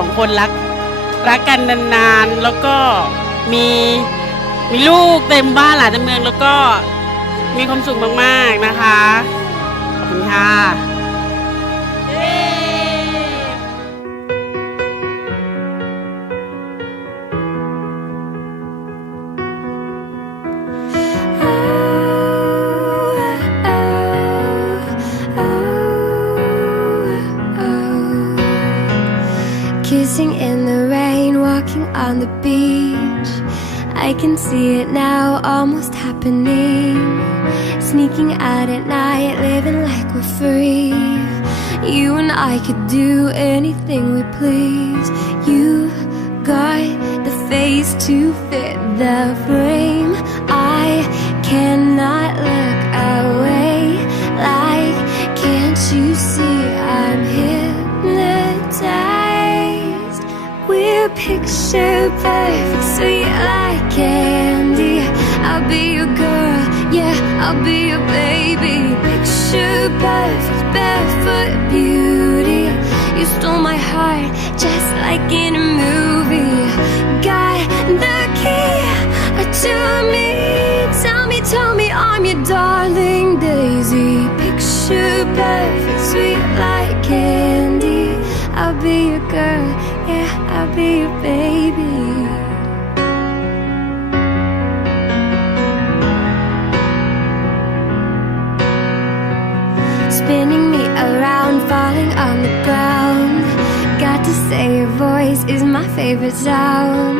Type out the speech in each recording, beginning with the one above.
2คนรักกันนานๆแล้วก็มีลูกเต็มบ้านหลานเต็มเมืองแล้วก็มีความสุขมากๆนะคะขอบคุณค่ะKissing in the rain, walking on the beach. I can see it now, almost happening. Sneaking out at night, living like we're free. You and I could do anything we please. You got the face to fit the frame. I cannot look away. Like, can't you see I'm hypnotized? We're picture perfect, sweet like candy. I'll be your girl, yeah, I'll be your baby. Picture perfect, barefoot beauty. You stole my heart, just like in a movie. Got the key to me. Tell me I'm your darling daisy. Picture perfect, sweet like candy. I'll be your girl, yeah, I'll be your baby. Spinning me around, falling on the ground. Got to say your voice is my favorite sound.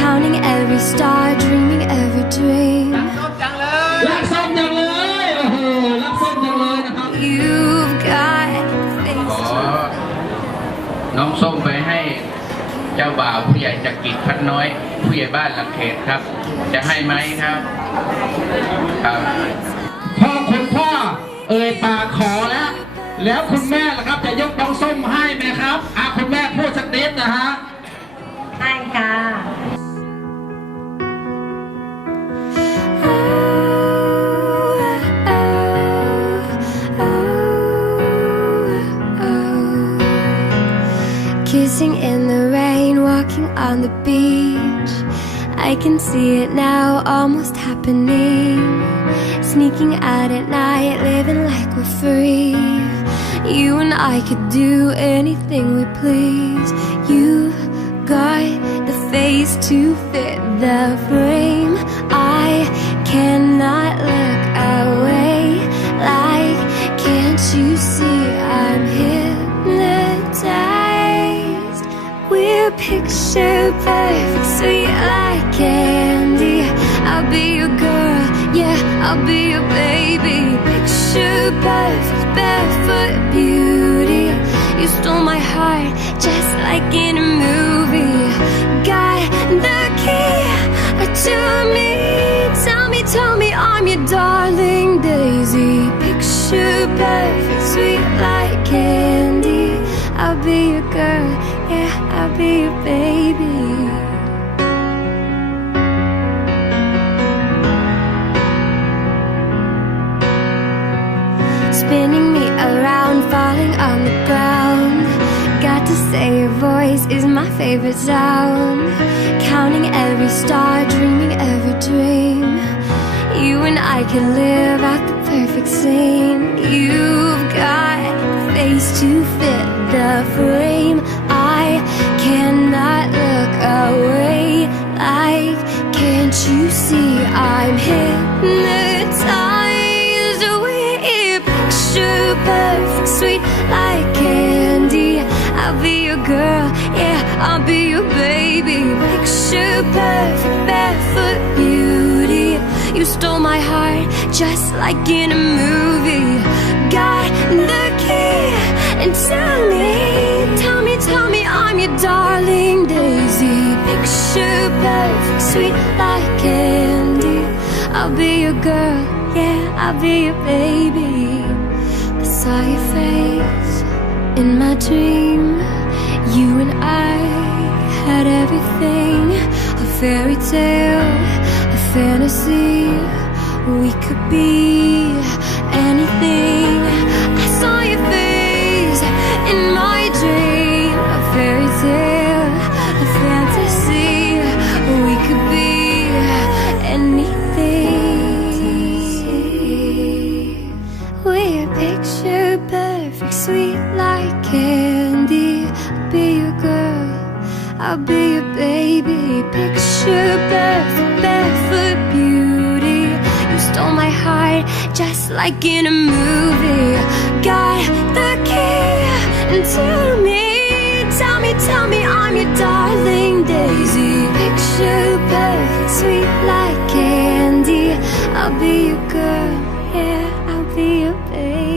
Counting every star, dreaming every dream. You've got face. น้องส้มไปให้เจ้าบ่าวผู้ใหญ่จักริดพัดน้อยผู้ใหญ่บ้านหลักเขตครับจะให้ไหมครับพ่อคุณพ่อปากขอแล้วคุณแม่ล่ะครับจะยกน้องส้มให้ไหมครับคุณแม่พูดสักนิดนะฮะให้ค่ะ Kissing in the rain, walking on the beach. I can see it now, almost happening. Sneaking out at night, living like we're free. You and I could do anything we please. You got the face to fit the frame. I cannot look away. Like, can't you see I'm hypnotized? We're picture perfect, sweet like candy. I'll be your girl, yeah, I'll be your baby. Picture perfect, barefoot beauty. You stole my heart, just like in a movie. Got the key to me. Tell me I'm your darling daisy. Picture perfect, sweet like candy. I'll be your girl, yeah, I'll be your baby. Spinning me around, falling on the ground. Got to say your voice is my favorite sound. Counting every star, dreaming every dream. You and I can live out the perfect scene. You've got the face to fit the frame. I cannot look away. Like, can't you see I'm hypnotized? We're picture perfect, sweet like candy. I'll be your girl, yeah, I'll be your baby. Picture perfect, barefoot beauty. You stole my heart, just like in a movie. Got the key, and tell me I'm your darling daisy. Picture perfect, sweet like candy. I'll be your girl, yeah, I'll be your baby. I saw your face in my dream. You and I had everything, a fairy tale, a fantasy. We could be anything. I saw your face in my dream, a fairy tale. heart just like in a movie. Got the key to me. Tell me I'm your darling Daisy. Picture perfect, sweet like candy. I'll be your girl, yeah, I'll be your baby.